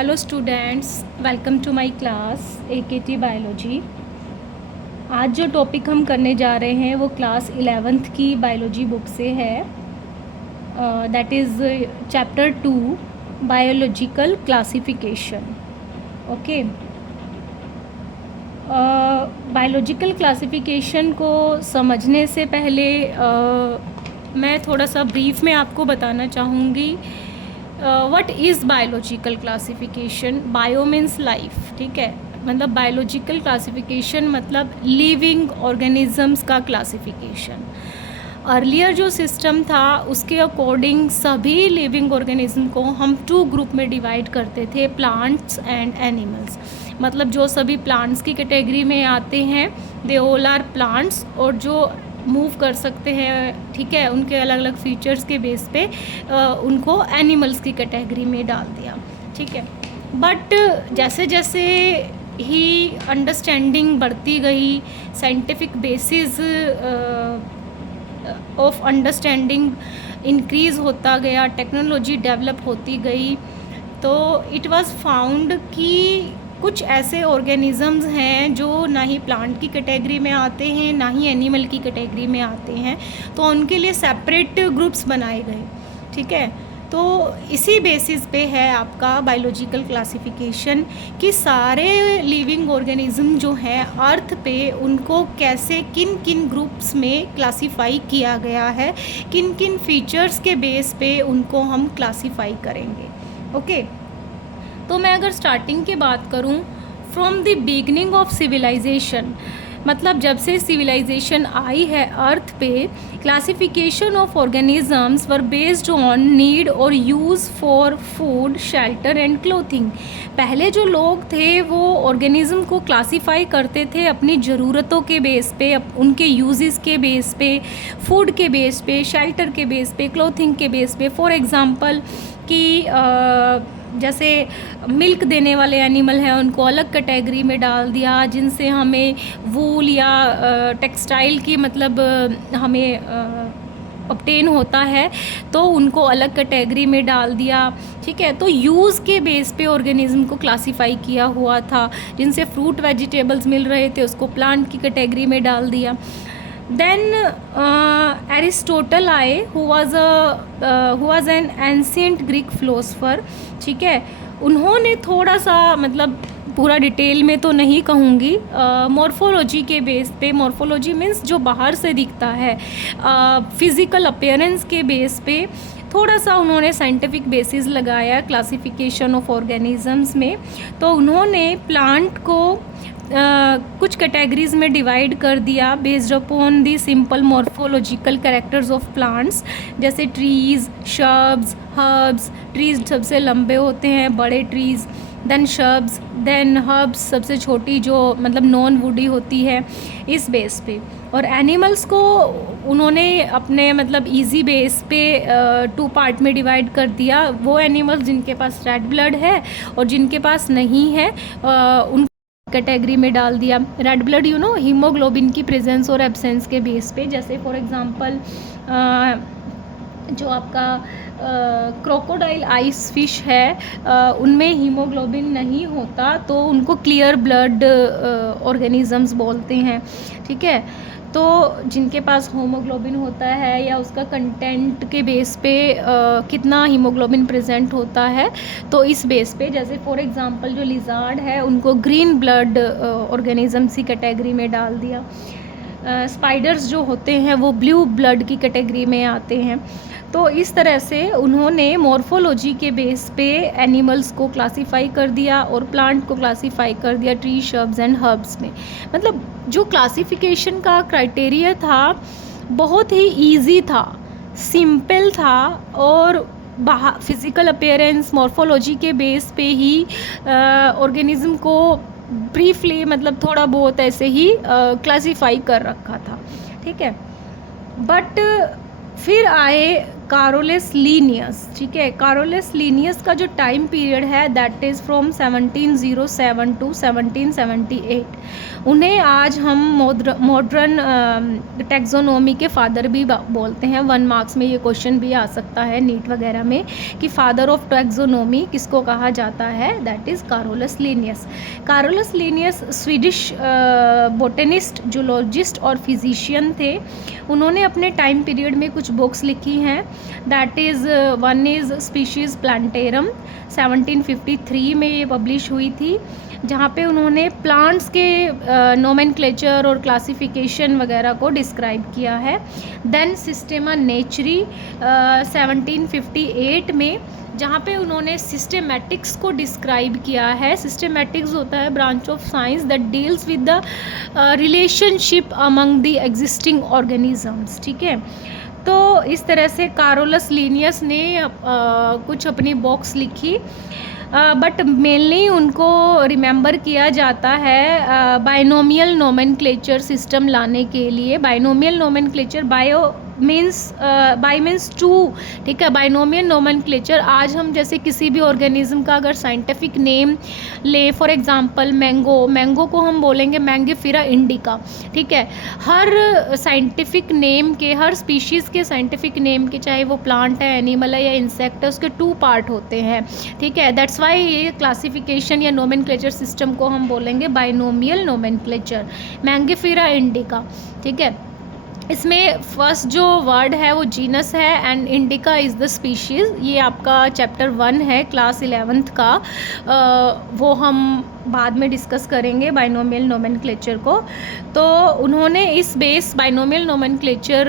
Hello students, welcome to my class AKT biology. आज जो topic हम करने जा रहे हैं वो क्लास 11th की बायोलॉजी बुक से है। That is chapter 2 biological classification. Okay, biological classification को समझने से पहले मैं थोड़ा सा ब्रीफ में आपको बताना चाहूँगी what is biological classification. Bio means life, ठीक है। मतलब बायोलॉजिकल क्लासिफिकेशन मतलब लिविंग ऑर्गेनिजम्स का क्लासिफिकेशन। अर्लियर जो सिस्टम था उसके अकॉर्डिंग सभी लिविंग ऑर्गेनिज्म को हम 2 ग्रुप में डिवाइड करते थे, प्लांट्स एंड एनिमल्स। मतलब जो सभी प्लांट्स की कैटेगरी में आते हैं दे ऑल आर प्लांट्स, और जो मूव कर सकते हैं, ठीक है, उनके अलग अलग फीचर्स के बेस पे उनको एनिमल्स की कैटेगरी में डाल दिया, ठीक है। बट जैसे जैसे ही अंडरस्टैंडिंग बढ़ती गई, scientific basis of understanding increase होता गया, टेक्नोलॉजी डेवलप होती गई, तो इट वाज फाउंड कि कुछ ऐसे ऑर्गेनिजम्स हैं जो ना ही प्लांट की कैटेगरी में आते हैं ना ही एनिमल की कैटेगरी में आते हैं, तो उनके लिए सेपरेट ग्रुप्स बनाए गए, ठीक है। तो इसी बेसिस पे है आपका बायोलॉजिकल क्लासिफिकेशन कि सारे लिविंग ऑर्गेनिज्म जो हैं अर्थ पे उनको कैसे किन किन ग्रुप्स में क्लासिफाई किया गया है, किन किन फीचर्स के बेस पे उनको हम क्लासिफाई करेंगे। ओके, तो मैं अगर स्टार्टिंग की बात करूं, from the beginning of civilization, मतलब जब से सिविलाइजेशन आई है अर्थ पे, classification of organisms were based on need और use for food, shelter and clothing. पहले जो लोग थे वो ऑर्गेनिज्म को क्लासिफाई करते थे अपनी ज़रूरतों के बेस पे, उनके यूजेस के बेस पे, फूड के बेस पे, शेल्टर के बेस पे, क्लोथिंग के बेस पे। फॉर एग्ज़ाम्पल कि जैसे मिल्क देने वाले एनिमल हैं उनको अलग कैटेगरी में डाल दिया, जिनसे हमें वूल या टेक्सटाइल की मतलब हमें ऑब्टेन होता है, तो उनको अलग कैटेगरी में डाल दिया, ठीक है। तो यूज़ के बेस पे ऑर्गेनिज्म को क्लासिफाई किया हुआ था। जिनसे फ्रूट वेजिटेबल्स मिल रहे थे उसको प्लांट की कैटेगरी में डाल दिया। देन एरिस्टोटल आए, who was an ancient Greek philosopher, ठीक है। उन्होंने थोड़ा सा मतलब पूरा डिटेल में तो नहीं कहूँगी, मॉर्फोलॉजी के बेस पे, मॉर्फोलॉजी मीन्स जो बाहर से दिखता है, फिज़िकल अपीयरेंस के बेस पे थोड़ा सा उन्होंने साइंटिफिक बेसिस लगाया क्लासिफिकेशन ऑफ ऑर्गेनिजम्स में। तो उन्होंने प्लांट को कुछ कैटेगरीज में डिवाइड कर दिया based upon the simple morphological characters of plants, जैसे ट्रीज़, शर्ब्स, हर्ब्स। ट्रीज़ सबसे लंबे होते हैं, बड़े trees, then shrubs, then herbs सबसे छोटी जो मतलब नॉन वुडी होती है, इस बेस पे। और एनिमल्स को उन्होंने अपने मतलब इजी बेस पे 2 पार्ट में डिवाइड कर दिया। वो एनिमल्स जिनके पास रेड ब्लड है और जिनके पास नहीं है उन कैटेगरी में डाल दिया। रेड ब्लड हीमोग्लोबिन की प्रेजेंस और एब्सेंस के बेस पे, जैसे फॉर एग्जांपल जो आपका क्रोकोडाइल आइस फिश है उनमें हीमोग्लोबिन नहीं होता, तो उनको क्लियर ब्लड ऑर्गेनिजम्स बोलते हैं, ठीक है। तो जिनके पास हीमोग्लोबिन होता है या उसका कंटेंट के बेस पे कितना हीमोग्लोबिन प्रेजेंट होता है, तो इस बेस पे, जैसे फॉर एग्जांपल जो लिजार्ड है उनको ग्रीन ब्लड ऑर्गेनिजम्स की कैटेगरी में डाल दिया। स्पाइडर्स जो होते हैं वो ब्लू ब्लड की कैटेगरी में आते हैं। तो इस तरह से उन्होंने मॉर्फोलॉजी के बेस पे एनिमल्स को क्लासिफाई कर दिया और प्लांट को क्लासिफाई कर दिया ट्री, शर्ब्स एंड हर्ब्स में। मतलब जो क्लासिफिकेशन का क्राइटेरिया था बहुत ही इजी था, सिंपल था, और फिज़िकल अपीयरेंस, मॉर्फोलॉजी के बेस पे ही ऑर्गेनिज्म को ब्रीफली मतलब थोड़ा बहुत ऐसे ही क्लासिफाई कर रखा था, ठीक है। बट फिर आए कारोलेस लीनियस, ठीक है। कारोलेस लीनियस का जो टाइम पीरियड है दैट इज़ फ्रॉम 1707 टू 1778। उन्हें आज हम मॉडर्न टैक्सोनॉमी के फादर भी बोलते हैं। 1 मार्क्स में ये क्वेश्चन भी आ सकता है नीट वगैरह में कि फादर ऑफ टैक्सोनॉमी किसको कहा जाता है, that is Carolus Linnaeus. Carolus Linnaeus Swedish botanist, zoologist और फिजिशियन थे। उन्होंने अपने टाइम पीरियड में कुछ बुक्स लिखी हैं, that is one is species plantarum, 1753 में ये पब्लिश हुई थी, जहाँ पे उन्होंने प्लांट्स के नोमेनक्लेचर और क्लासिफिकेशन वगैरह को डिस्क्राइब किया है। देन सिस्टेमा नेचरी 1758 में, जहाँ पे उन्होंने सिस्टेमेटिक्स को डिस्क्राइब किया है। सिस्टेमेटिक्स होता है branch of science that deals with the relationship among the existing organisms, ठीक है। तो इस तरह से कारोलस लीनियस ने कुछ अपनी बुक्स लिखी, बट मेनली उनको रिमेंबर किया जाता है बाइनोमियल नोमेनक्लेचर सिस्टम लाने के लिए। Binomial nomenclature by means two, ठीक है। बाइनोमियल नोमेनक्लेचर, आज हम जैसे किसी भी ऑर्गेनिज्म का अगर साइंटिफिक नेम ले, फॉर एग्जांपल मैंगो को हम बोलेंगे मैंगिफेरा इंडिका, ठीक है। हर साइंटिफिक नेम के, हर स्पीशीज़ के साइंटिफिक नेम के, चाहे वो प्लांट है, एनिमल है या इंसेक्ट है, उसके 2 पार्ट होते हैं, ठीक है। दैट्स वाई ये क्लासिफिकेशन या नोमेनक्लेचर सिस्टम को हम बोलेंगे बाइनोमियल नोमेनक्लेचर, मैंगिफेरा इंडिका, ठीक है। इसमें फर्स्ट जो वर्ड है वो जीनस है and indica is the species. ये आपका चैप्टर 1 है क्लास 11th का, वो हम बाद में डिस्कस करेंगे बाइनोमियल नोमेनक्लेचर को। तो उन्होंने इस बेस बाइनोमियल नोमेनक्लेचर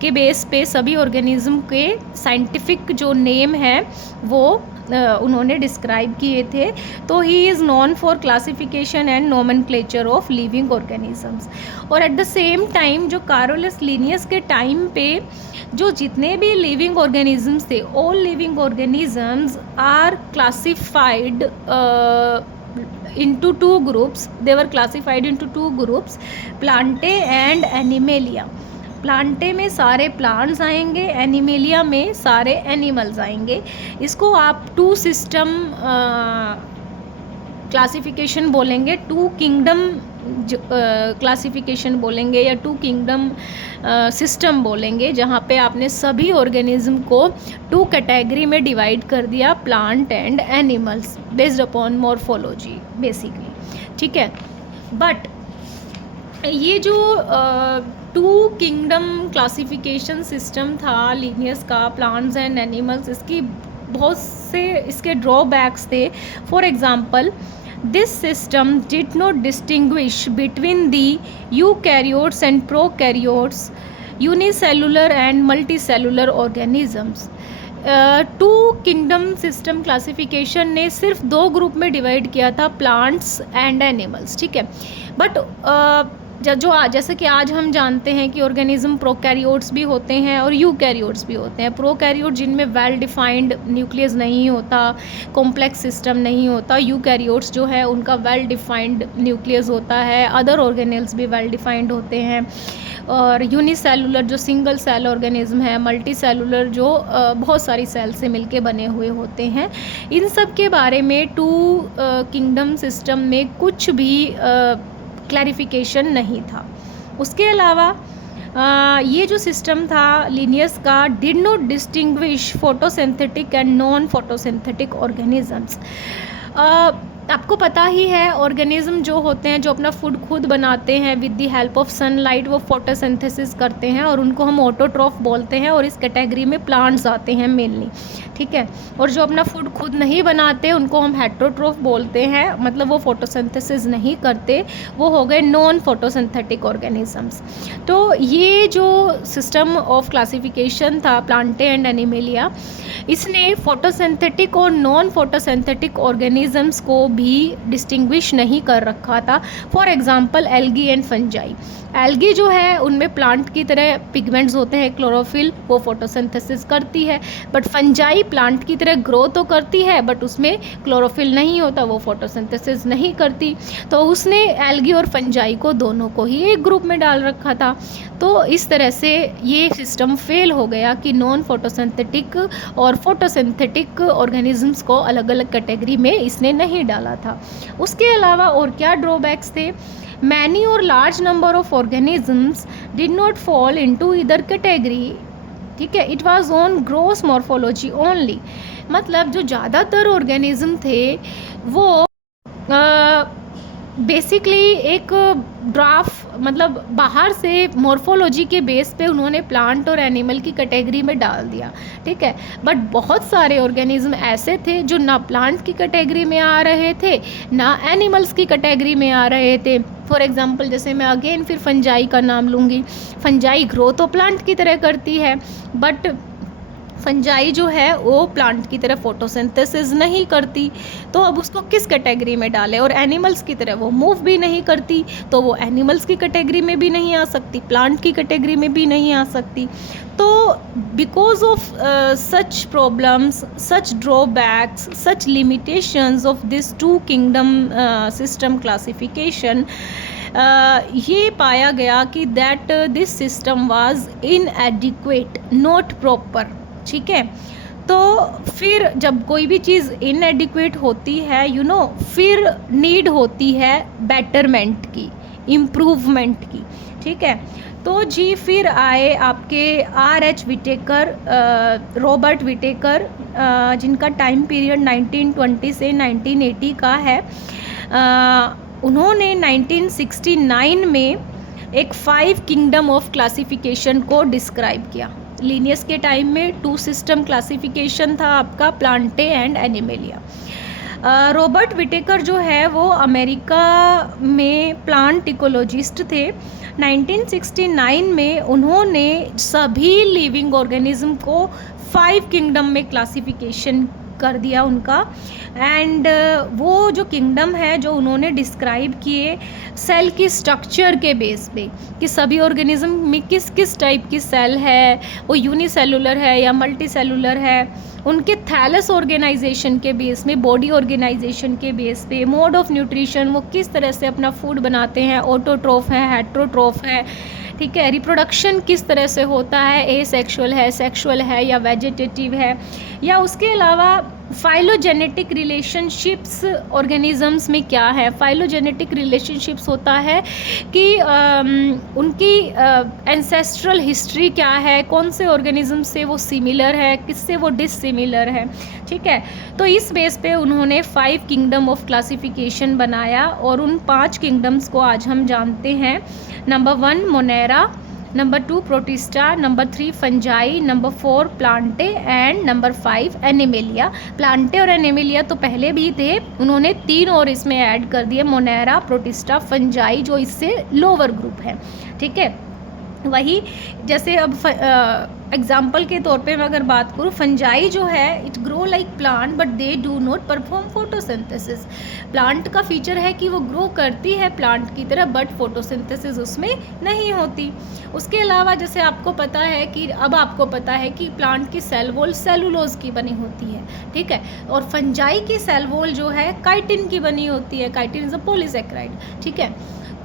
के बेस पे सभी ऑर्गेनिज्म के साइंटिफिक जो नेम है वो उन्होंने डिस्क्राइब किए थे। तो he is known for classification and nomenclature of living organisms. और एट द सेम टाइम जो कारोलस लीनियस के टाइम पे जो जितने भी लिविंग ऑर्गेनिजम्स थे, all living organisms are classified into 2 groups. They were classified into 2 groups, Plantae and Animalia. Plantae में सारे प्लांट्स आएंगे, एनिमेलिया में सारे एनिमल्स आएंगे। इसको आप 2 सिस्टम क्लासिफिकेशन बोलेंगे, 2 किंगडम क्लासिफिकेशन बोलेंगे या 2 किंगडम सिस्टम बोलेंगे, जहाँ पे आपने सभी ऑर्गेनिज्म को 2 कैटेगरी में डिवाइड कर दिया, plant and animals, based upon morphology basically, ठीक है। बट ये जो 2 किंगडम क्लासिफिकेशन सिस्टम था लीनियस का, प्लांट्स एंड एनिमल्स, इसकी बहुत से इसके ड्रॉबैक्स थे। For example, this system did not distinguish between the eukaryotes and prokaryotes, unicellular and multicellular organisms. 2 kingdom system classification ने सिर्फ 2 ग्रुप में डिवाइड किया था, प्लांट्स एंड एनिमल्स, ठीक है। बट जैसे कि आज हम जानते हैं कि ऑर्गेनिज्म प्रोकैरियोट्स भी होते हैं और यूकैरियोट्स भी होते हैं। प्रोकैरियोट जिनमें वेल डिफाइंड न्यूक्लियस नहीं होता, कॉम्प्लेक्स सिस्टम नहीं होता। यूकैरियोट्स जो है उनका वेल डिफाइंड न्यूक्लियस होता है, अदर ऑर्गेनेल्स भी वेल डिफाइंड होते हैं। और यूनिसेलुलर जो सिंगल सेल ऑर्गेनिज्म है, मल्टी सेलुलर जो बहुत सारी सेल से मिलके बने हुए होते हैं। इन सब के बारे में 2 किंगडम सिस्टम में कुछ भी क्लैरिफिकेशन नहीं था। उसके अलावा ये जो सिस्टम था लीनियस का, did not distinguish photosynthetic and non photosynthetic organisms. आपको पता ही है ऑर्गेनिज्म जो होते हैं जो अपना फूड खुद बनाते हैं with the help of sunlight, वो फोटोसिंथेसिस करते हैं और उनको हम ऑटोट्रॉफ बोलते हैं, और इस कैटेगरी में प्लांट्स आते हैं मेनली, ठीक है। और जो अपना फूड खुद नहीं बनाते उनको हम हेट्रोट्रॉफ बोलते हैं, मतलब वो फोटोसिंथेसिस नहीं करते, वो हो गए नॉन फोटोसिंथेटिक ऑर्गेनिजम्स। तो ये जो सिस्टम ऑफ क्लासिफिकेशन था प्लांटे एंड एनिमेलिया, इसने फोटोसिंथेटिक और नॉन फोटोसिंथेटिक ऑर्गेनिजम्स को भी डिस्टिंग्विश नहीं कर रखा था। For example algae and fungi. Algae जो है उनमें प्लांट की तरह पिगमेंट्स होते हैं, क्लोरोफिल, वो फोटोसिंथेसिस करती है। बट फंजाई प्लांट की तरह ग्रो तो करती है बट उसमें क्लोरोफिल नहीं होता, वो फोटोसिंथेसिस नहीं करती। तो उसने एल्गी और फंजाई को दोनों को ही एक ग्रुप में डाल रखा था। तो इस तरह से ये सिस्टम फेल हो गया कि नॉन फोटोसिंथेटिक और फोटोसिंथेटिक ऑर्गेनिजम्स को अलग अलग कैटेगरी में इसने नहीं डाला था। उसके अलावा और क्या ड्रॉबैक्स थे? मैनी और large number of organisms did not fall into either category. ठीक है, it was on gross morphology only. मतलब जो ज़्यादातर ऑर्गेनिज्म थे वो बेसिकली एक ड्राफ्ट, मतलब बाहर से मॉर्फोलॉजी के बेस पे उन्होंने प्लांट और एनिमल की कैटेगरी में डाल दिया। ठीक है, बट बहुत सारे ऑर्गेनिज्म ऐसे थे जो ना प्लांट की कैटेगरी में आ रहे थे ना एनिमल्स की कैटेगरी में आ रहे थे। फॉर एग्जांपल जैसे मैं अगेन फिर फंजाई का नाम लूँगी। फंजाई ग्रो तो प्लांट की तरह करती है बट फंजाई जो है वो प्लांट की तरह फोटोसिंथेसिस नहीं करती, तो अब उसको किस कैटेगरी में डालें? और एनिमल्स की तरह वो मूव भी नहीं करती, तो वो एनिमल्स की कैटेगरी में भी नहीं आ सकती, प्लांट की कैटेगरी में भी नहीं आ सकती। तो because of such problems, such drawbacks, such limitations of this two kingdom system classification, ये पाया गया कि that this system was inadequate, not proper. ठीक है, तो फिर जब कोई भी चीज़ इनएडिक्वेट होती है फिर नीड होती है बेटरमेंट की, इम्प्रूवमेंट की। ठीक है, तो जी फिर आए आपके R.H. विटेकर, रॉबर्ट विटेकर, जिनका टाइम पीरियड 1920 से 1980 का है। उन्होंने 1969 में एक 5 किंगडम ऑफ क्लासिफिकेशन को डिस्क्राइब किया। लीनियस के टाइम में 2 सिस्टम क्लासिफिकेशन था आपका, Plantae and Animalia. Robert Whittaker जो है वो अमेरिका में प्लांट इकोलॉजिस्ट थे। 1969 में उन्होंने सभी लिविंग ऑर्गेनिज्म को 5 किंगडम में क्लासिफिकेशन कर दिया उनका। एंड वो जो किंगडम है जो उन्होंने डिस्क्राइब किए सेल की स्ट्रक्चर के बेस पे कि सभी ऑर्गेनिज्म में किस किस टाइप की सेल है, वो यूनिसेलुलर है या मल्टी सेलुलर है, उनके थैलस ऑर्गेनाइजेशन के बेस में, बॉडी ऑर्गेनाइजेशन के बेस पे, मोड ऑफ न्यूट्रिशन, वो किस तरह से अपना फूड बनाते हैं, ऑटोट्रोफ है, हेट्रोट्रोफ है। ठीक है, रिप्रोडक्शन किस तरह से होता है, एसेक्सुअल है, सेक्सुअल है या वेजिटेटिव है, या उसके अलावा फाइलोजेनेटिक रिलेशनशिप्स ऑर्गेनिजम्स में क्या है। फाइलोजेनेटिक रिलेशनशिप्स होता है कि उनकी एंसेस्ट्रल हिस्ट्री क्या है, कौन से ऑर्गेनिज्म से वो सिमिलर है, किससे वो डिससिमिलर है। ठीक है, तो इस बेस पे उन्होंने 5 किंगडम ऑफ क्लासिफिकेशन बनाया और उन 5 किंगडम्स को आज हम जानते हैं। Number 1 Monera, number 2 protista, number 3 fungi, number 4 Plantae and number 5 animalia. Plantae और एनिमेलिया तो पहले भी थे, उन्होंने 3 और इसमें ऐड कर दिए, मोनेरा, प्रोटिस्टा, फंजाई, जो इससे लोअर ग्रुप है। ठीक है, वही जैसे अब एग्जाम्पल के तौर पे मैं अगर बात करूँ, फंजाई जो है it grow like plant but they do not perform photosynthesis. Plant का फीचर है कि वो ग्रो करती है प्लांट की तरह बट फोटोसिंथेसिस उसमें नहीं होती। उसके अलावा जैसे आपको पता है कि अब आपको पता है कि प्लांट की सेल वॉल सेलुलोज की बनी होती है। ठीक है, और फंजाई की सेल वॉल जो है काइटिन की बनी होती है। Chitin is a polysaccharide. ठीक है,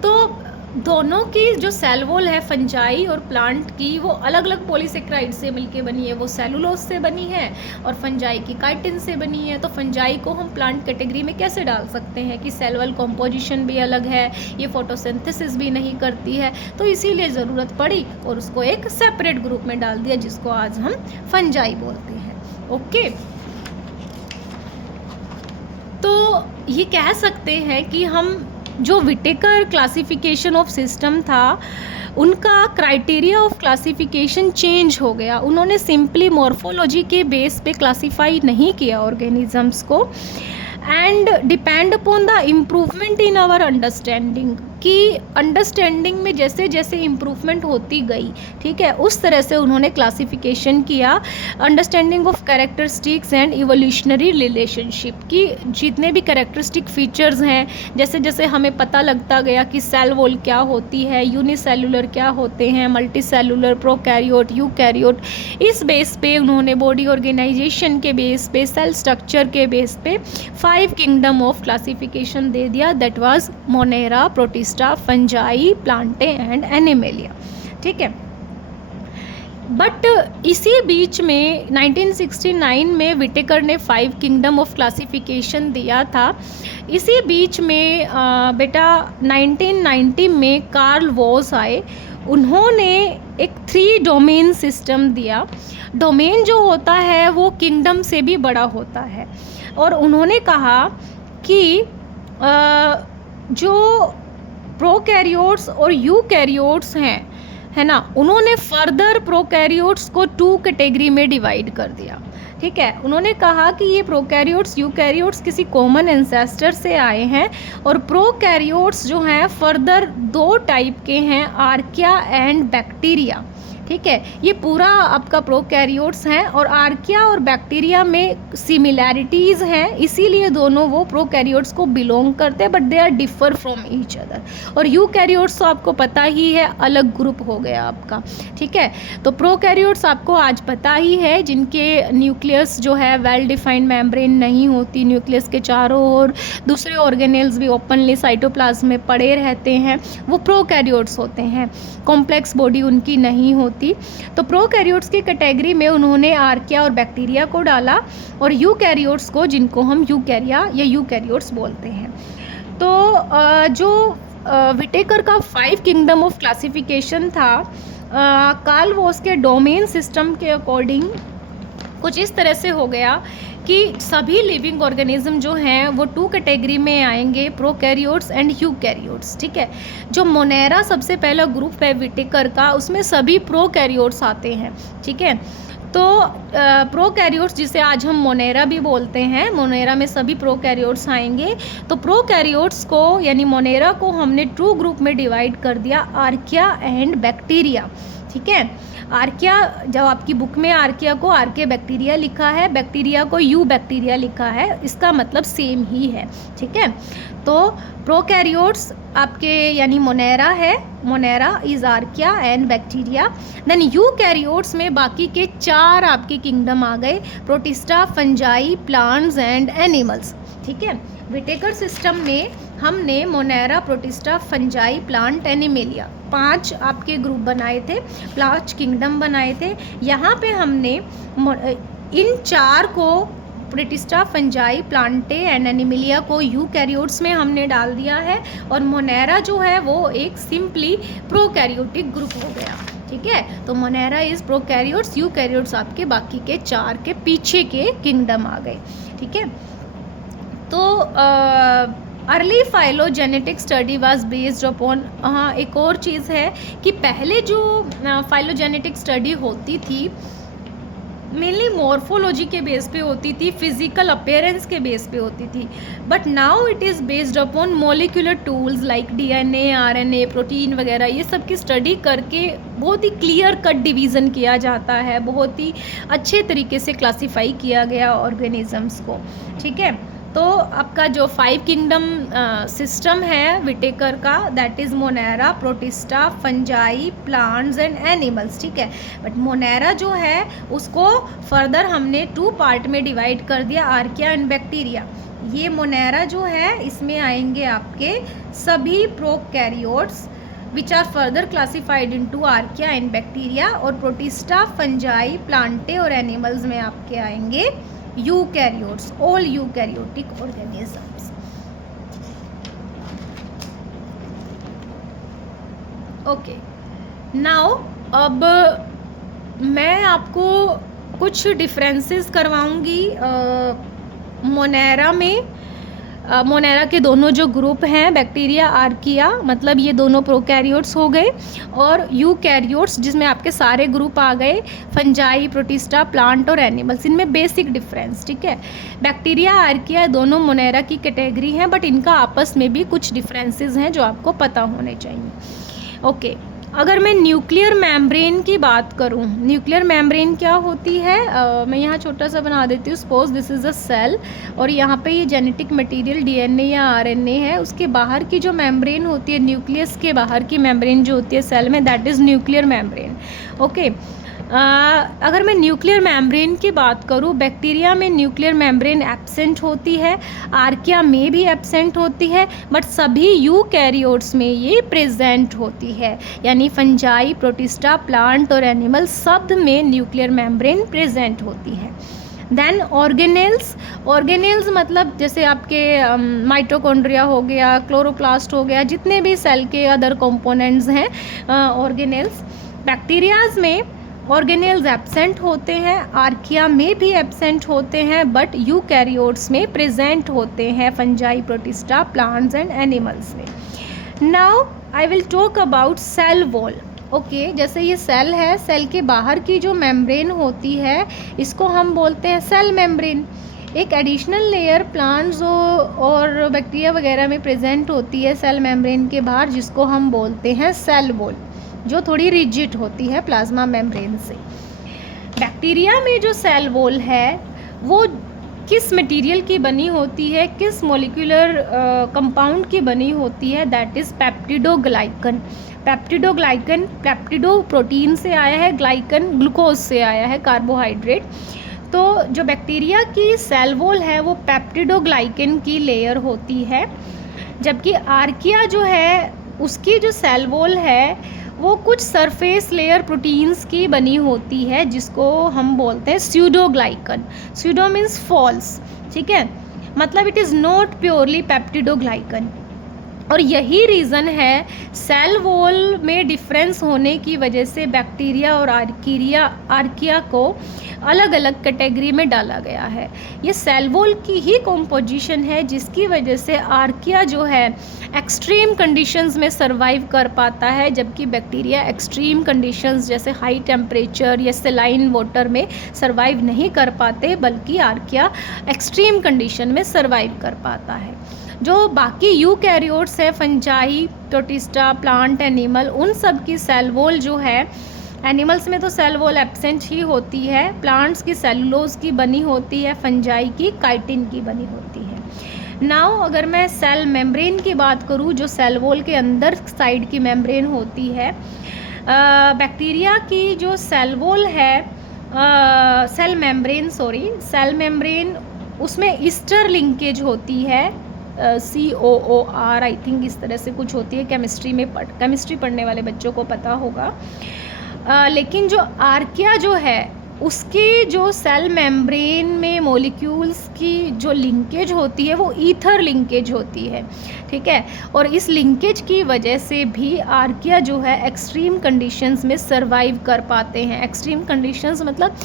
तो दोनों की जो सेल वॉल है फंजाई और प्लांट की, वो अलग अलग पॉलीसेकेराइड से मिलके बनी है। वो सेलुलोज से बनी है और फंजाई की काइटिन से बनी है। तो फंजाई को हम प्लांट कैटेगरी में कैसे डाल सकते हैं कि सेल वॉल कॉम्पोजिशन भी अलग है, ये फोटोसिंथेसिस भी नहीं करती है, तो इसीलिए ज़रूरत पड़ी और उसको एक सेपरेट ग्रुप में डाल दिया जिसको आज हम फंजाई बोलते हैं। ओके, तो ये कह सकते हैं कि हम जो विटेकर क्लासिफिकेशन ऑफ सिस्टम था उनका क्राइटेरिया ऑफ क्लासिफिकेशन चेंज हो गया। उन्होंने सिंपली मॉर्फोलॉजी के बेस पे क्लासिफाई नहीं किया ऑर्गेनिजम्स को, and depend upon the improvement in our understanding. कि अंडरस्टैंडिंग में जैसे जैसे इम्प्रूवमेंट होती गई, ठीक है, उस तरह से उन्होंने क्लासिफिकेशन किया understanding of characteristics and evolutionary relationship की जितने भी कैरेक्टरिस्टिक फीचर्स हैं, जैसे जैसे हमें पता लगता गया कि सेल वॉल क्या होती है, यूनिसेलुलर क्या होते हैं, मल्टीसेलुलर, प्रोकैरियोट, यूकैरियोट, इस बेस पे उन्होंने बॉडी ऑर्गेनाइजेशन के बेस पे, सेल स्ट्रक्चर के बेस पे 5 किंगडम ऑफ क्लासिफिकेशन दे दिया, that was Monera, Protista, Fungi, Plantae and animalia, ठीक है। बट इसी बीच में 1969 में विटेकर ने 5 किंगडम ऑफ क्लासिफिकेशन दिया था। इसी बीच में बेटा 1990 में कार्ल वॉस आए, उन्होंने एक 3 डोमेन सिस्टम दिया। डोमेन जो होता है वो किंगडम से भी बड़ा होता है, और उन्होंने कहा कि जो प्रोकैरियोट्स और यूकैरियोट्स हैं, है ना, उन्होंने फर्दर प्रोकैरियोट्स को 2 कैटेगरी में डिवाइड कर दिया, ठीक है। उन्होंने कहा कि ये प्रोकैरियोट्स यूकैरियोट्स किसी कॉमन एंसेस्टर से आए हैं, और प्रोकैरियोट्स जो हैं फर्दर 2 टाइप के हैं, आर्किया एंड बैक्टीरिया, ठीक है। ये पूरा आपका प्रोकैरियोट्स हैं, और आर्किया और बैक्टीरिया में सिमिलैरिटीज़ हैं, इसीलिए दोनों वो प्रोकैरियोट्स को बिलोंग करते हैं, but they are differ from each other. और यूकैरियोट्स तो आपको पता ही है, अलग ग्रुप हो गया आपका, ठीक है। तो प्रोकैरियोट्स आपको आज पता ही है, जिनके न्यूक्लियस जो है वेल डिफाइंड मेम्ब्रेन नहीं होती, न्यूक्लियस के चारों ओर दूसरे ऑर्गेनेल्स भी ओपनली साइटोप्लाज्म में पड़े रहते हैं, वो प्रोकैरियोट्स होते हैं, कॉम्प्लेक्स बॉडी उनकी नहीं होती। तो प्रोकैरियोट्स की कैटेगरी में उन्होंने आर्किया और बैक्टीरिया को डाला, और यूकैरियोट्स को, जिनको हम यूकैरिया या यूकैरियोट्स बोलते हैं। तो जो विटेकर का 5 किंगडम ऑफ क्लासिफिकेशन था, कार्ल वॉस के डोमेन सिस्टम के अकॉर्डिंग कुछ इस तरह से हो गया कि सभी लिविंग ऑर्गेनिज्म जो हैं वो 2 कैटेगरी में आएंगे, प्रोकैरियोट्स एंड यूकैरियोट्स, ठीक है। जो मोनेरा सबसे पहला ग्रुप है विटेकर का, उसमें सभी प्रोकैरियोट्स आते हैं, ठीक है। तो प्रोकैरियोट्स, जिसे आज हम मोनेरा भी बोलते हैं, मोनेरा में सभी प्रोकैरियोट्स आएंगे। तो प्रोकैरियोट्स को यानी मोनेरा को हमने 2 ग्रुप में डिवाइड कर दिया, आर्किया एंड बैक्टीरिया, ठीक है। आर्किया, जब आपकी बुक में आर्किया को आर्के बैक्टीरिया लिखा है, बैक्टीरिया को यू बैक्टीरिया लिखा है, इसका मतलब सेम ही है, ठीक है। तो प्रोकैरियोट्स आपके यानी मोनेरा है, Monera is Archaea and bacteria. Then eukaryotes में बाकी के 4 आपके किंगडम आ गए, Protista, Fungi, plants and animals, ठीक है। विटेकर सिस्टम में हमने Monera, Protista, Fungi, plant, Animalia 5 आपके ग्रुप बनाए थे, 5 किंगडम बनाए थे। यहाँ पे हमने इन 4 को, protista, Fungi, Plantae and animalia को यूकैरियोट्स में हमने डाल दिया है, और मोनेरा जो है वो एक सिंपली प्रोकैरियोटिक ग्रुप हो गया, ठीक है। तो मोनेरा इज प्रोकैरियोट्स, यूकैरियोट्स आपके बाकी के 4 के पीछे के किंगडम आ गए, ठीक है। तो early phylogenetic study was based upon, हाँ एक और चीज़ है कि पहले जो फाइलोजेनेटिक स्टडी होती थी मेनली मॉर्फोलॉजी के बेस पे होती थी, फिजिकल अपीयरेंस के बेस पे होती थी, but now it is based upon molecular tools like DNA, RNA, protein वगैरह, ये सब की स्टडी करके बहुत ही क्लियर कट डिवीज़न किया जाता है, बहुत ही अच्छे तरीके से क्लासीफाई किया गया ऑर्गेनिजम्स को, ठीक है। तो आपका जो 5 किंगडम सिस्टम है विटेकर का, that is Monera, Protista, Fungi, plants and animals, ठीक है। बट मोनेरा जो है उसको फर्दर हमने 2 पार्ट में डिवाइड कर दिया, आर्किया एंड बैक्टीरिया। ये मोनेरा जो है इसमें आएंगे आपके सभी prokaryotes which are further classified into Archaea and bacteria, और प्रोटिस्टा, फंजाई, प्लांटे और एनिमल्स में आपके आएंगे eukaryotes, all eukaryotic organisms. Okay, now अब मैं आपको कुछ डिफरेंसेस करवाऊंगी मोनेरा में मोनेरा के दोनों जो ग्रुप हैं, बैक्टीरिया, आर्किया, मतलब ये दोनों प्रोकैरियोट्स हो गए, और यूकैरियोट्स जिसमें आपके सारे ग्रुप आ गए, फंजाई, प्रोटिस्टा, प्लांट और एनिमल्स। इनमें बेसिक डिफरेंस, ठीक है। बैक्टीरिया, आर्किया दोनों मोनेरा की कैटेगरी हैं, बट इनका आपस में भी कुछ डिफरेंसेस हैं जो आपको पता होने चाहिए। ओके, अगर मैं न्यूक्लियर मेम्ब्रेन की बात करूं, न्यूक्लियर मेम्ब्रेन क्या होती है, मैं यहाँ छोटा सा बना देती हूँ। Suppose this is a cell, और यहाँ पे ये जेनेटिक मटेरियल डीएनए या आरएनए है, उसके बाहर की जो मेम्ब्रेन होती है, न्यूक्लियस के बाहर की मेम्ब्रेन जो होती है सेल में, that is nuclear membrane. Okay, अगर मैं न्यूक्लियर मेम्ब्रेन की बात करूँ, बैक्टीरिया में न्यूक्लियर मेम्ब्रेन एब्सेंट होती है, आर्किया में भी एब्सेंट होती है, बट सभी यूकैरियोट्स में ये प्रेजेंट होती है। यानी फंजाई, प्रोटिस्टा, प्लांट और एनिमल सब में न्यूक्लियर मेम्ब्रेन प्रेजेंट होती है। देन ऑर्गेनेल्स, ऑर्गेनेल्स मतलब जैसे आपके माइटोकॉन्ड्रिया हो गया, क्लोरोप्लास्ट हो गया, जितने भी सेल के अदर कंपोनेंट्स हैं, ऑर्गेनेल्स। बैक्टीरियाज में ऑर्गेनेल्स एब्सेंट होते हैं, आर्किया में भी एब्सेंट होते हैं, बट यूकैरियोट्स में प्रेजेंट होते हैं, fungi, Protista, plants and animals में। Now I will talk about cell wall. Okay, जैसे ये सेल है, सेल के बाहर की जो मेम्ब्रेन होती है इसको हम बोलते हैं सेल मेम्ब्रेन। एक एडिशनल लेयर प्लांट्स और बैक्टीरिया वगैरह में प्रेजेंट होती है सेल मेम्ब्रेन के बाहर, जिसको हम बोलते हैं सेल वॉल, जो थोड़ी रिजिड होती है प्लाज्मा मेम्ब्रेन से। बैक्टीरिया में जो सेल वॉल है वो किस मटेरियल की बनी होती है, किस मॉलिक्यूलर कंपाउंड की बनी होती है, that is peptidoglycan. Peptidoglycan पेप्टिडो protein से आया है, ग्लाइकन ग्लूकोज से आया है, कार्बोहाइड्रेट। तो जो बैक्टीरिया की सेल वॉल है वो पेप्टिडोग्लाइकन की लेयर होती है, जबकि आर्किया जो है उसकी जो सेल वॉल है वो कुछ सरफेस लेयर प्रोटीन्स की बनी होती है, जिसको हम बोलते हैं स्यूडोग्लाइकन। स्यूडो मीन्स फॉल्स, ठीक है, मतलब it is not purely peptidoglycan. और यही रीज़न है सेल वॉल में डिफरेंस होने की वजह से बैक्टीरिया और आर्किया को अलग अलग कैटेगरी में डाला गया है। ये सेल वॉल की ही कॉम्पोजिशन है जिसकी वजह से आर्किया जो है एक्सट्रीम कंडीशंस में सरवाइव कर पाता है, जबकि बैक्टीरिया एक्सट्रीम कंडीशंस जैसे हाई टेम्परेचर या सेलाइन वाटर में सरवाइव नहीं कर पाते, बल्कि आर्किया एक्सट्रीम कंडीशन में सरवाइव कर पाता है। जो बाकी यूकैरियोट्स है, फंजाई, प्रोटिस्टा, प्लांट, एनिमल, उन सब की सेल वॉल जो है, एनिमल्स में तो सेल वॉल एब्सेंट ही होती है, प्लांट्स की सेलुलोज की बनी होती है, फंजाई की काइटिन की बनी होती है। नाउ अगर मैं सेल मेम्ब्रेन की बात करूँ, जो सेल वॉल के अंदर साइड की मेम्ब्रेन होती है, बैक्टीरिया की जो सेल वॉल है, सेल मेम्ब्रेन, उसमें ईस्टर लिंकेज होती है, COOR आई थिंक इस तरह से कुछ होती है, केमिस्ट्री पढ़ने वाले बच्चों को पता होगा। लेकिन जो आर्किया जो है उसकी जो सेल मेम्ब्रेन में मॉलिक्यूल्स की जो लिंकेज होती है वो ईथर लिंकेज होती है, ठीक है। और इस लिंकेज की वजह से भी आर्किया जो है एक्सट्रीम कंडीशंस में सरवाइव कर पाते हैं। एक्सट्रीम कंडीशंस मतलब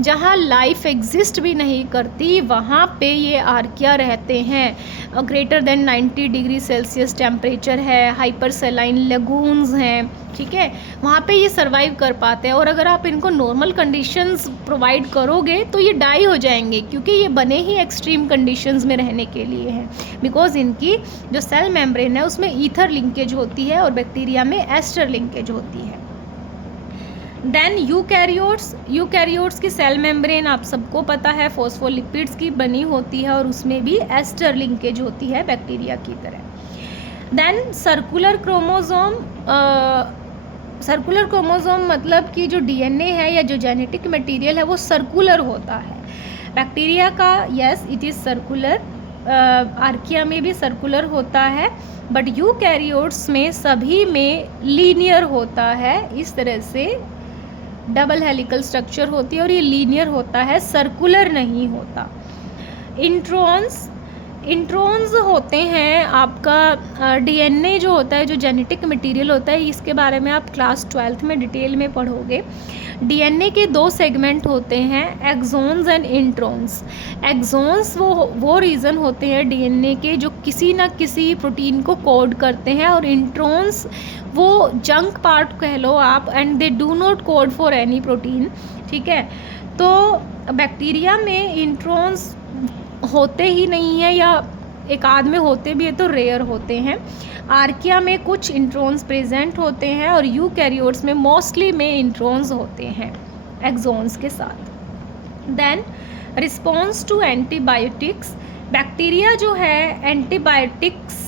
जहाँ लाइफ एग्जिस्ट भी नहीं करती वहाँ पे ये आर्किया रहते हैं। Greater than 90 degree Celsius temperature है, हाइपर सेलाइन लगून्स हैं, ठीक है, वहाँ पे ये सरवाइव कर पाते हैं। और अगर आप इनको नॉर्मल कंडीशंस प्रोवाइड करोगे तो ये डाई हो जाएंगे, क्योंकि ये बने ही एक्सट्रीम कंडीशंस में रहने के लिए हैं, बिकॉज इनकी जो सेल मेम्ब्रेन है उसमें ईथर लिंकेज होती है और बैक्टीरिया में एस्टर लिंकेज होती है। देन यूकैरियोट्स की सेल मेम्ब्रेन आप सबको पता है फॉस्फोलिपिड्स की बनी होती है और उसमें भी एस्टर लिंकेज होती है बैक्टीरिया की तरह। देन सर्कुलर क्रोमोसोम मतलब कि जो डीएनए है या जो जेनेटिक मटेरियल है वो सर्कुलर होता है। बैक्टीरिया का yes it is circular, archaea में भी सर्कुलर होता है, बट यूकैरियोट्स में सभी में लीनियर होता है। इस तरह से डबल हेलिकल स्ट्रक्चर होती है और ये लीनियर होता है, सर्कुलर नहीं होता। इंट्रॉन्स होते हैं आपका डीएनए जो होता है, जो जेनेटिक मटेरियल होता है, इसके बारे में आप क्लास 12th में डिटेल में पढ़ोगे। डीएनए के 2 सेगमेंट होते हैं, एक्सॉन्स एंड इंट्रॉन्स। एक्सॉन्स वो रीज़न होते हैं डीएनए के जो किसी ना किसी प्रोटीन को कोड करते हैं, और इंट्रॉन्स वो जंक पार्ट कह लो आप, and they do not code for any protein. ठीक है, तो बैक्टीरिया में इंट्रॉन्स होते ही नहीं है, या एक आध में होते भी है तो रेयर होते हैं। आर्किया में कुछ इंट्रॉन्स प्रेजेंट होते हैं, और यूकैरियोट्स में मोस्टली में इंट्रॉन्स होते हैं एक्सॉन्स के साथ। Then response to antibiotics, bacteria जो है एंटीबायोटिक्स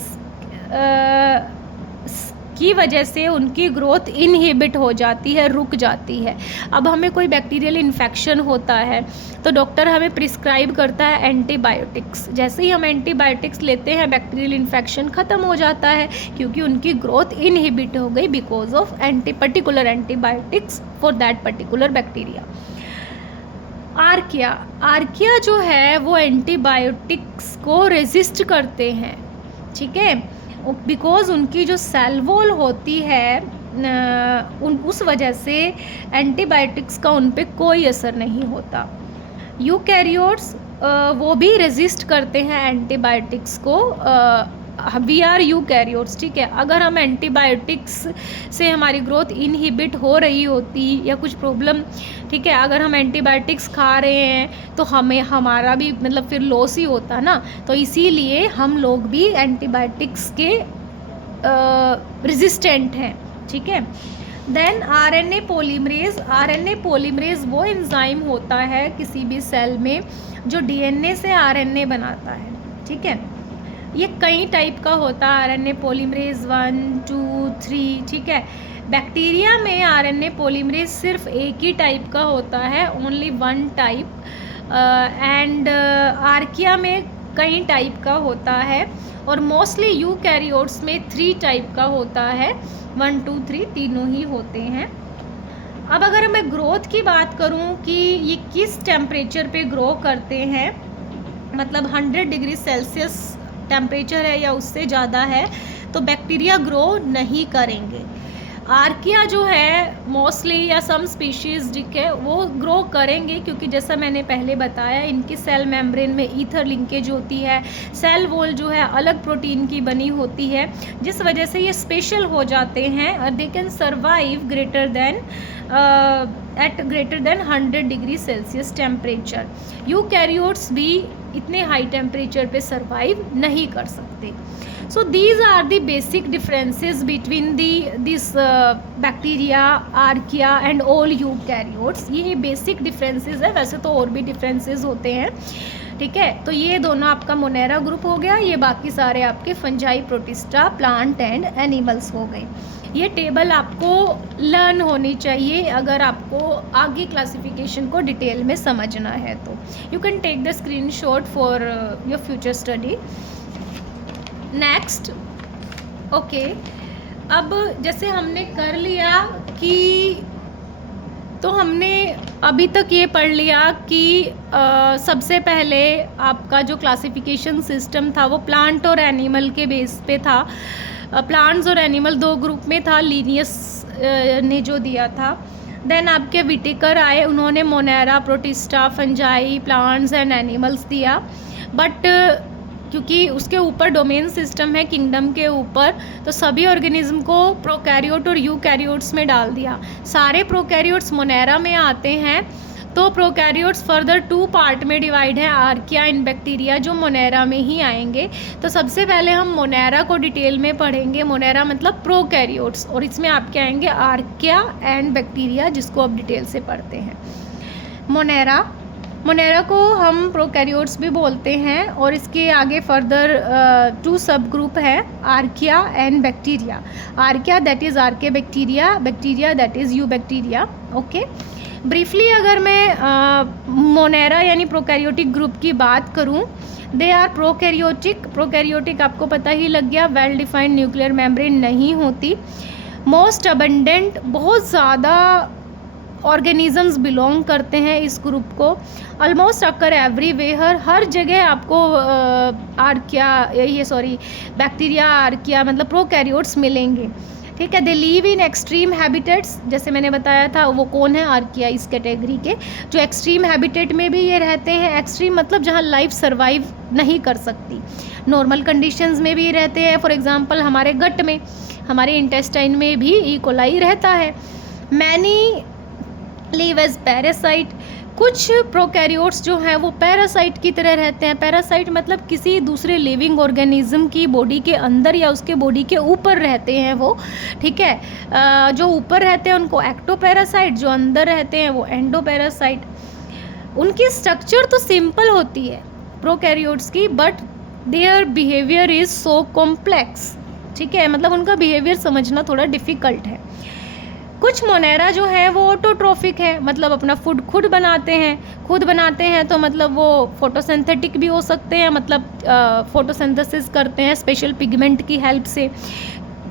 की वजह से उनकी ग्रोथ इनहिबिट हो जाती है, रुक जाती है। अब हमें कोई बैक्टीरियल इन्फेक्शन होता है तो डॉक्टर हमें प्रिस्क्राइब करता है एंटीबायोटिक्स। जैसे ही हम एंटीबायोटिक्स लेते हैं बैक्टीरियल इन्फेक्शन ख़त्म हो जाता है, क्योंकि उनकी ग्रोथ इनहिबिट हो गई because of particular antibiotics for that particular bacteria. Archaea जो है वो एंटीबायोटिक्स को रेजिस्ट करते हैं। ठीक है, बिकॉज उनकी जो सेल वॉल होती है उस वजह से एंटीबायोटिक्स का उन पर कोई असर नहीं होता। यूकैरियोट्स वो भी रेजिस्ट करते हैं एंटीबायोटिक्स को। We are eukaryotes. ठीक है, अगर हम एंटीबायोटिक्स से हमारी ग्रोथ इनहिबिट हो रही होती या कुछ प्रॉब्लम, ठीक है, अगर हम एंटीबायोटिक्स खा रहे हैं तो हमें हमारा भी मतलब फिर लॉस ही होता ना, तो इसीलिए हम लोग भी एंटीबायोटिक्स के रेजिस्टेंट हैं। ठीक है, देन आरएनए पॉलीमरेज वो एंजाइम होता है किसी भी सेल में जो डीएनए से आरएनए बनाता है। ठीक है, ये कई टाइप का होता है आरएनए पॉलीमरेज 1, 2, 3। ठीक है, बैक्टीरिया में आरएनए पॉलीमरेज सिर्फ एक ही टाइप का होता है, ओनली 1 टाइप, एंड आर्किया में कई टाइप का होता है, और मोस्टली यूकैरियोट्स में 3 टाइप का होता है। 1, 2, 3 तीनों ही होते हैं। अब अगर मैं ग्रोथ की बात करूं कि ये किस टेम्परेचर पे ग्रो करते हैं, मतलब 100 डिग्री सेल्सियस टेम्परेचर है या उससे ज़्यादा है तो बैक्टीरिया ग्रो नहीं करेंगे। आर्किया जो है मोस्टली या सम स्पीशीज़ ठीक है वो ग्रो करेंगे, क्योंकि जैसा मैंने पहले बताया इनकी सेल मेम्ब्रेन में ईथर लिंकेज होती है, सेल वॉल जो है अलग प्रोटीन की बनी होती है, जिस वजह से ये स्पेशल हो जाते हैं और they can survive greater than 100 degree Celsius temperature. Eukaryotes भी इतने हाई टेम्परेचर पे सर्वाइव नहीं कर सकते। So these are the basic differences between this bacteria, archaea and all eukaryotes। ये बेसिक डिफरेंसेस है, वैसे तो और भी डिफरेंसेस होते हैं। ठीक है, तो ये दोनों आपका मोनेरा ग्रुप हो गया, ये बाकी सारे आपके fungi, protista, plant and animals हो गए। ये टेबल आपको लर्न होनी चाहिए अगर आपको आगे क्लासिफिकेशन को डिटेल में समझना है तो। You can take the screenshot for your future study. Next, okay, अब जैसे हमने कर लिया कि तो हमने अभी तक ये पढ़ लिया कि सबसे पहले आपका जो क्लासिफिकेशन सिस्टम था वो प्लांट और एनिमल के बेस पे था। प्लांट्स और एनिमल 2 ग्रुप में था, लीनियस ने जो दिया था। देन आपके विटेकर आए, उन्होंने Monera, Protista, Fungi, plants and animals दिया। बट क्योंकि उसके ऊपर डोमेन सिस्टम है किंगडम के ऊपर, तो सभी ऑर्गेनिज्म को प्रोकैरियोट और यूकैरियोट्स में डाल दिया। सारे प्रोकैरियोट्स मोनेरा में आते हैं, तो प्रोकैरियोट्स फर्दर 2 पार्ट में डिवाइड है, आर्किया एंड बैक्टीरिया, जो मोनेरा में ही आएंगे। तो सबसे पहले हम मोनेरा को डिटेल में पढ़ेंगे। मोनेरा मतलब प्रोकैरियोट्स, और इसमें आपके आएंगे आर्किया एंड बैक्टीरिया, जिसको अब डिटेल से पढ़ते हैं। मोनेरा को हम प्रोकैरियोट्स भी बोलते हैं, और इसके आगे फर्दर 2 सब ग्रुप है, Archaea and bacteria. Archaea that is archaebacteria, bacteria that is eubacteria. Okay, briefly अगर मैं मोनेरा यानी प्रोकैरियोटिक ग्रुप की बात करूं, दे आर प्रोकैरियोटिक आपको पता ही लग गया, वेल डिफाइंड न्यूक्लियर मेम्ब्रेन नहीं होती। मोस्ट अबंडेंट, बहुत ज़्यादा ऑर्गेनिजम्स बिलोंग करते हैं इस ग्रुप को। ऑलमोस्ट अकर एवरीवेयर, हर जगह आपको बैक्टीरिया आर्किया मतलब प्रोकैरियोट्स मिलेंगे। ठीक है, they live in extreme habitats, जैसे मैंने बताया था वो कौन है, आर्किया इस कैटेगरी के, जो एक्सट्रीम हैबिटेट में भी ये रहते हैं। एक्सट्रीम मतलब जहाँ लाइफ सर्वाइव नहीं कर सकती, नॉर्मल कंडीशंस में भी रहते हैं। फॉर एग्जांपल हमारे गट में, हमारे इंटेस्टाइन में भी ई कोलाई रहता है। मैनी लिव एज पैरासाइट, कुछ प्रोकैरियोट्स जो हैं वो पैरासाइट की तरह रहते हैं। पैरासाइट मतलब किसी दूसरे लिविंग ऑर्गेनिज्म की बॉडी के अंदर या उसके बॉडी के ऊपर रहते हैं वो। ठीक है, जो ऊपर रहते हैं उनको एक्टोपैरासाइट, जो अंदर रहते हैं वो एंडोपैरासाइट। उनकी स्ट्रक्चर तो सिंपल होती है प्रोकैरियोट्स की, but their behaviour is so complex. ठीक है, मतलब उनका बिहेवियर समझना थोड़ा डिफ़िकल्ट है। कुछ मोनेरा जो है वो ऑटोट्रोफिक है, मतलब अपना फूड खुद बनाते हैं तो मतलब वो फोटोसिंथेटिक भी हो सकते हैं, मतलब फोटोसिंथेसिस करते हैं स्पेशल पिगमेंट की हेल्प से।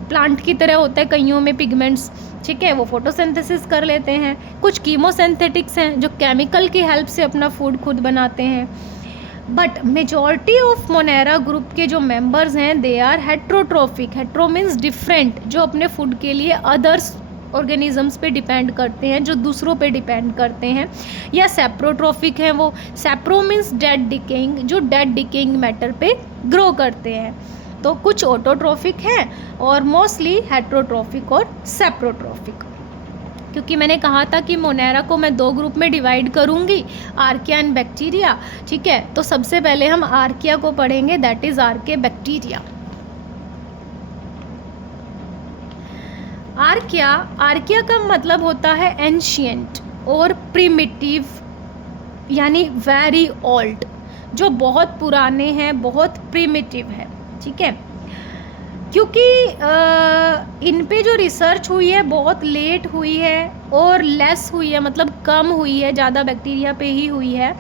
प्लांट की तरह होता है कईयों में पिगमेंट्स, ठीक है, वो फोटोसिंथेसिस कर लेते हैं। कुछ कीमोसिंथेटिक्स हैं जो केमिकल की हेल्प से अपना फूड खुद बनाते हैं। But majority of Monera group के जो मेंबर्स हैं they are heterotrophic. Hetero means different, जो अपने फूड के लिए अदर्स ऑर्गेनिजम्स पे डिपेंड करते हैं, जो दूसरों पे डिपेंड करते हैं। या सेप्रोट्रोफिक हैं वो। सेप्रो मीन्स डेड डिकेइंग, जो डेड डिकेइंग मैटर पे ग्रो करते हैं। तो कुछ ऑटोट्रोफिक हैं और मोस्टली हेट्रोट्रोफिक और सेप्रोट्रोफिक। क्योंकि मैंने कहा था कि मोनेरा को मैं 2 ग्रुप में डिवाइड करूंगी, आर्किया एंड बैक्टीरिया। ठीक है, तो सबसे पहले हम आर्किया को पढ़ेंगे, दैट इज़ आर्के बैक्टीरिया। आर्किया का मतलब होता है एंशिएंट और प्रिमिटिव, यानी वेरी ओल्ड, जो बहुत पुराने हैं, बहुत प्रिमिटिव है। ठीक है, क्योंकि इन पे जो रिसर्च हुई है बहुत लेट हुई है और लेस हुई है, मतलब कम हुई है, ज़्यादा बैक्टीरिया पे ही हुई है।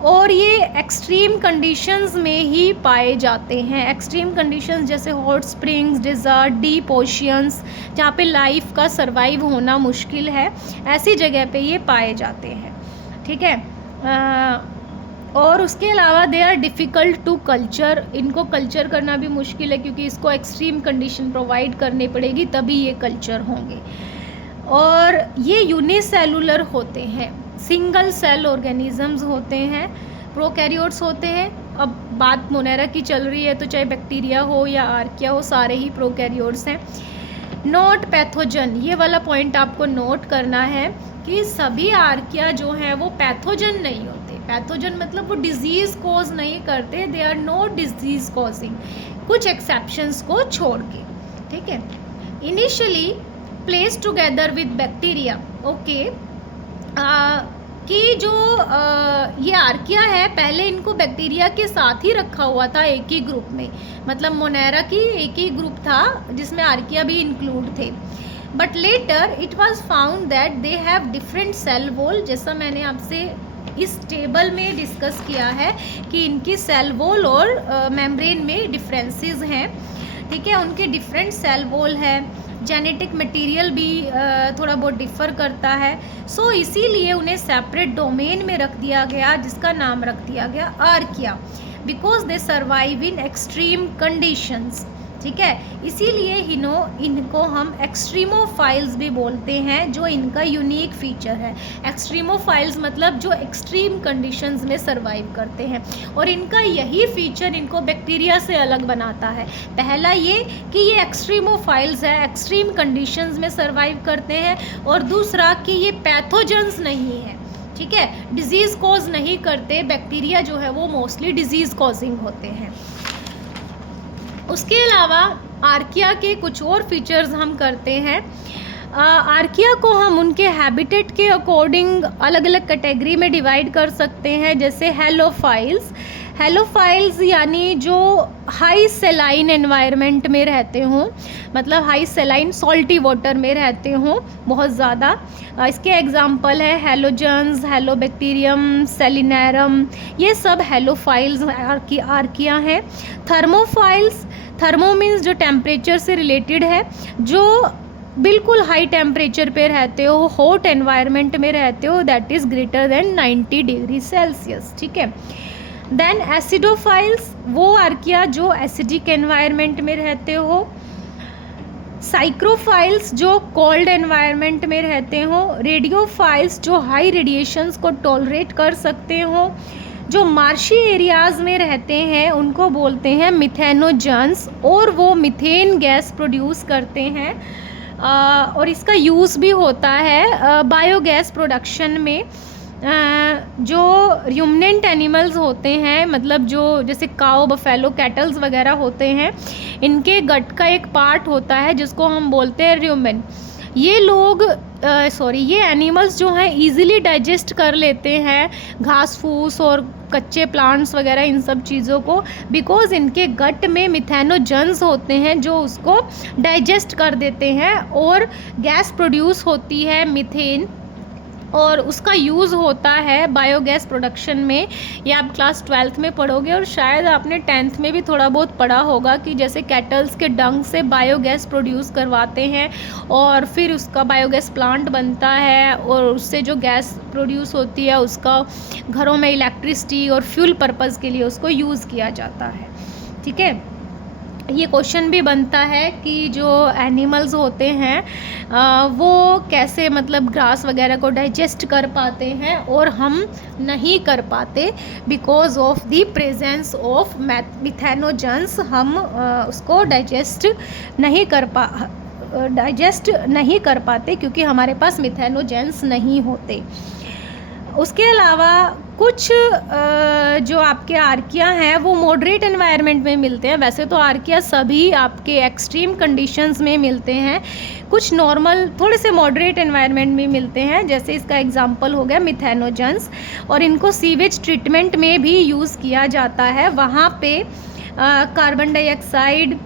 और ये एक्सट्रीम कंडीशंस में ही पाए जाते हैं। एक्सट्रीम कंडीशंस जैसे hot springs, desert, deep oceans, जहाँ पे लाइफ का सर्वाइव होना मुश्किल है, ऐसी जगह पे ये पाए जाते हैं। ठीक है, और उसके अलावा they are difficult to culture. इनको कल्चर करना भी मुश्किल है क्योंकि इसको एक्सट्रीम कंडीशन प्रोवाइड करनी पड़ेगी तभी ये कल्चर होंगे। और ये यूनिसेलुलर होते हैं, सिंगल सेल ऑर्गेनिजम्स होते हैं, प्रोकैरियोट्स होते हैं। अब बात मोनेरा की चल रही है तो चाहे बैक्टीरिया हो या आर्किया हो, सारे ही प्रोकैरियोट्स हैं। नॉट पैथोजन, ये वाला पॉइंट आपको नोट करना है कि सभी आर्किया जो हैं वो पैथोजन नहीं होते। पैथोजन मतलब वो डिजीज़ कॉज नहीं करते, they are not disease causing, कुछ एक्सेप्शंस को छोड़ के। ठीक है, initially place together with bacteria. Okay, कि जो ये आर्किया है पहले इनको बैक्टीरिया के साथ ही रखा हुआ था एक ही ग्रुप में, मतलब मोनेरा की एक ही ग्रुप था जिसमें आर्किया भी इंक्लूड थे। But later it was found that they have different cell wall, जैसा मैंने आपसे इस टेबल में डिस्कस किया है कि इनकी सेल वॉल और मेम्ब्रेन में डिफरेंसेस हैं। ठीक है, उनके डिफरेंट सेल वॉल है, जेनेटिक मटेरियल भी थोड़ा बहुत डिफ़र करता है। सो इसीलिए उन्हें सेपरेट डोमेन में रख दिया गया जिसका नाम रख दिया गया archaea, because they survive in extreme conditions. ठीक है, इसीलिए इनको हम एक्सट्रीमोफाइल्स भी बोलते हैं, जो इनका यूनिक फीचर है। एक्सट्रीमोफाइल्स मतलब जो एक्सट्रीम कंडीशंस में सर्वाइव करते हैं, और इनका यही फीचर इनको बैक्टीरिया से अलग बनाता है। पहला ये कि ये एक्सट्रीमोफाइल्स है, एक्सट्रीम कंडीशंस में सर्वाइव करते हैं, और दूसरा कि ये पैथोजेंस नहीं है। ठीक है, डिजीज़ कॉज नहीं करते। बैक्टीरिया जो है वो मोस्टली डिजीज़ कॉजिंग होते हैं। उसके अलावा आर्किया के कुछ और फीचर्स हम करते हैं। आर्किया को हम उनके हैबिटेट के अकॉर्डिंग अलग अलग कैटेगरी में डिवाइड कर सकते हैं, जैसे हेलोफाइल्स। हेलोफाइल्स यानी जो हाई सेलाइन एनवायरनमेंट में रहते हों, मतलब हाई सेलाइन सॉल्टी वाटर में रहते हों बहुत ज़्यादा। इसके एग्जांपल है हेलोजन्स, हेलोबैक्टीरियम, सेलिनेरम, ये सब हेलोफाइल्स आर्किया हैं। थर्मोफाइल्स, थर्मो मीन्स जो टेम्परेचर से रिलेटेड है, जो बिल्कुल हाई टेम्परेचर पे रहते हो, हॉट एनवायरनमेंट में रहते हो, that is greater than 90 degree Celsius, ठीक है। देन एसिडोफाइल्स, वो आर्किया जो एसिडिक एनवायरनमेंट में रहते हो। साइक्रोफाइल्स जो कोल्ड एनवायरनमेंट में रहते हो। रेडियोफाइल्स जो हाई रेडिएशंस को टॉलरेट कर सकते हो। जो मार्शी एरियाज़ में रहते हैं उनको बोलते हैं मिथेनोजन्स, और वो मीथेन गैस प्रोड्यूस करते हैं, और इसका यूज़ भी होता है बायोगैस प्रोडक्शन में। जो र्यूमिनेंट एनिमल्स होते हैं, मतलब जो जैसे काओ, बफेलो, कैटल्स वगैरह होते हैं, इनके गट का एक पार्ट होता है जिसको हम बोलते हैं र्यूमेन। ये लोग ये एनिमल्स जो हैं इजीली डाइजेस्ट कर लेते हैं घास फूस और कच्चे प्लांट्स वगैरह, इन सब चीज़ों को, बिकॉज़ इनके गट में मिथेनोजन्स होते हैं जो उसको डाइजेस्ट कर देते हैं, और गैस प्रोड्यूस होती है मीथेन, और उसका यूज़ होता है बायोगैस प्रोडक्शन में। ये आप क्लास 12th में पढ़ोगे, और शायद आपने 10th में भी थोड़ा बहुत पढ़ा होगा कि जैसे कैटल्स के डंग से बायोगैस प्रोड्यूस करवाते हैं, और फिर उसका बायोगैस प्लांट बनता है, और उससे जो गैस प्रोड्यूस होती है उसका घरों में इलेक्ट्रिसिटी और फ्यूल पर्पज़ के लिए उसको यूज़ किया जाता है, ठीक है। ये क्वेश्चन भी बनता है कि जो एनिमल्स होते हैं वो कैसे मतलब ग्रास वगैरह को डाइजेस्ट कर पाते हैं और हम नहीं कर पाते, because of the presence of methanogens. हम उसको डाइजेस्ट नहीं कर पाते क्योंकि हमारे पास मिथेनोजन्स नहीं होते। उसके अलावा कुछ जो आपके आर्किया हैं वो मॉडरेट एनवायरनमेंट में मिलते हैं। वैसे तो आर्किया सभी आपके एक्सट्रीम कंडीशंस में मिलते हैं, कुछ नॉर्मल थोड़े से मॉडरेट एनवायरनमेंट में मिलते हैं, जैसे इसका एग्जांपल हो गया मिथेनोजन्स। और इनको सीवेज ट्रीटमेंट में भी यूज़ किया जाता है। वहाँ पे कार्बन डाइऑक्साइड,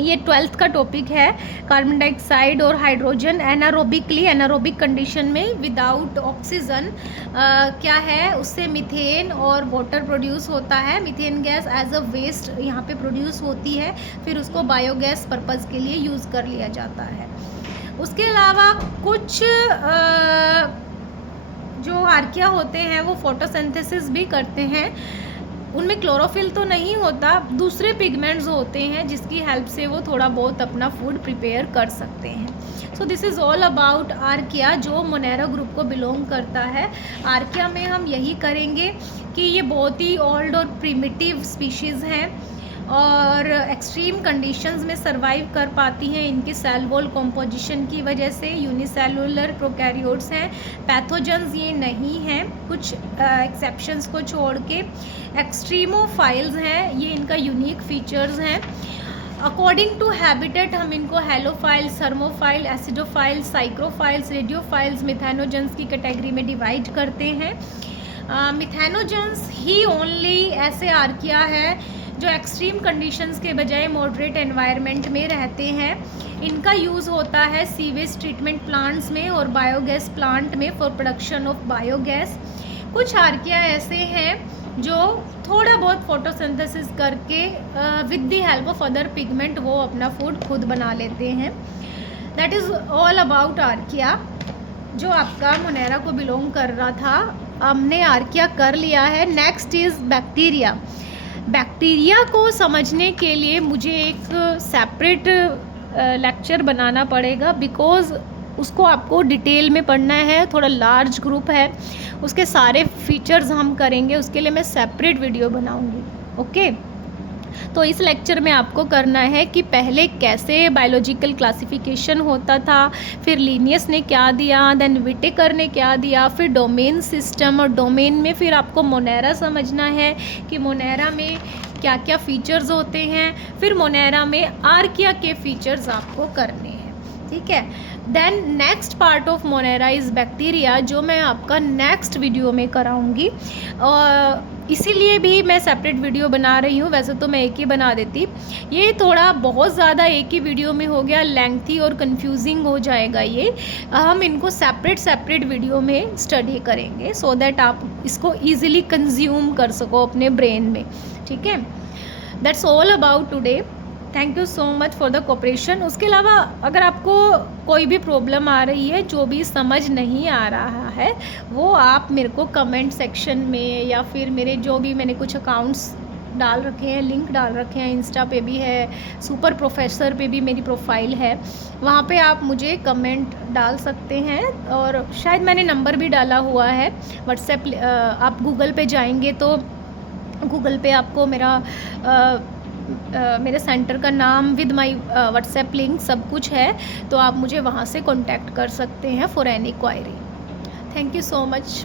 ये 12th का टॉपिक है, कार्बन डाइऑक्साइड और हाइड्रोजन एनारोबिक कंडीशन में विदाउट ऑक्सीजन क्या है, उससे मीथेन और वाटर प्रोड्यूस होता है। Methane gas as a waste यहाँ पे प्रोड्यूस होती है, फिर उसको बायोगैस पर्पज़ के लिए यूज़ कर लिया जाता है। उसके अलावा कुछ जो आर्किया होते हैं वो फोटोसिंथेसिस भी करते हैं। उनमें क्लोरोफिल तो नहीं होता, दूसरे पिगमेंट्स होते हैं जिसकी हेल्प से वो थोड़ा बहुत अपना फूड प्रिपेयर कर सकते हैं। So this is all about archaea, जो मोनेरा ग्रुप को बिलोंग करता है। आर्किया में हम यही करेंगे कि ये बहुत ही ओल्ड और प्रिमिटिव स्पीशीज़ हैं और एक्सट्रीम कंडीशंस में सरवाइव कर पाती हैं इनकी सेल वॉल कॉम्पोजिशन की वजह से। यूनिसेलुलर प्रोकैरियोट्स हैं, पैथोजन्स ये नहीं हैं, कुछ एक्सेप्शंस को छोड़ के। एक्सट्रीमोफाइल्स हैं, ये इनका यूनिक फीचर्स हैं। अकॉर्डिंग टू हैबिटेट हम इनको हेलोफाइल्स, थर्मोफाइल, एसिडोफाइल, साइक्रोफाइल्स, रेडियोफाइल्स, मिथेनोजन्स की कैटेगरी में डिवाइड करते हैं। मिथेनोजन्स ही ओनली ऐसे आर्किया है जो एक्सट्रीम कंडीशंस के बजाय मॉडरेट एनवायरनमेंट में रहते हैं। इनका यूज़ होता है सीवेज ट्रीटमेंट प्लांट्स में और बायोगैस प्लांट में फॉर प्रोडक्शन ऑफ बायोगैस। कुछ आर्किया ऐसे हैं जो थोड़ा बहुत फोटोसिंथेसिस करके with the help of other pigment वो अपना फूड खुद बना लेते हैं। That is all about archaea, जो आपका मोनेरा को बिलोंग कर रहा था। हमने आर्किया कर लिया है। Next is bacteria. बैक्टीरिया को समझने के लिए मुझे एक सेपरेट लेक्चर बनाना पड़ेगा, बिकॉज़ उसको आपको डिटेल में पढ़ना है, थोड़ा लार्ज ग्रुप है, उसके सारे फीचर्स हम करेंगे, उसके लिए मैं सेपरेट वीडियो बनाऊंगी। ओके, तो इस लेक्चर में आपको करना है कि पहले कैसे बायोलॉजिकल क्लासिफिकेशन होता था, फिर लीनियस ने क्या दिया, देन विटेकर ने क्या दिया, फिर डोमेन सिस्टम, और डोमेन में फिर आपको मोनेरा समझना है कि मोनेरा में क्या क्या फीचर्स होते हैं, फिर मोनेरा में आर्किया के फीचर्स आपको करने हैं, ठीक है। Then next part of Monera is bacteria, जो मैं आपका नेक्स्ट वीडियो में कराऊंगी, और इसीलिए भी मैं सेपरेट वीडियो बना रही हूँ। वैसे तो मैं एक ही बना देती, ये थोड़ा बहुत ज़्यादा एक ही वीडियो में हो गया, लेंथी और कंफ्यूजिंग हो जाएगा ये। हम इनको सेपरेट वीडियो में स्टडी करेंगे सो दैट आप इसको ईजिली कंज्यूम कर सको अपने ब्रेन में, ठीक है। That's all about today. Thank you so much for the cooperation. उसके अलावा अगर आपको कोई भी प्रॉब्लम आ रही है, जो भी समझ नहीं आ रहा है, वो आप मेरे को कमेंट सेक्शन में या फिर मेरे जो भी मैंने कुछ अकाउंट्स डाल रखे हैं, लिंक डाल रखे हैं, इंस्टा पे भी है, सुपर प्रोफेसर पे भी मेरी प्रोफाइल है, वहाँ पे आप मुझे कमेंट डाल सकते हैं। और शायद मैंने नंबर भी डाला हुआ है व्हाट्सएप। आप गूगल पे जाएंगे तो गूगल पे आपको मेरे सेंटर का नाम विद माय व्हाट्सएप लिंक सब कुछ है, तो आप मुझे वहाँ से कांटेक्ट कर सकते हैं for any query. Thank you so much.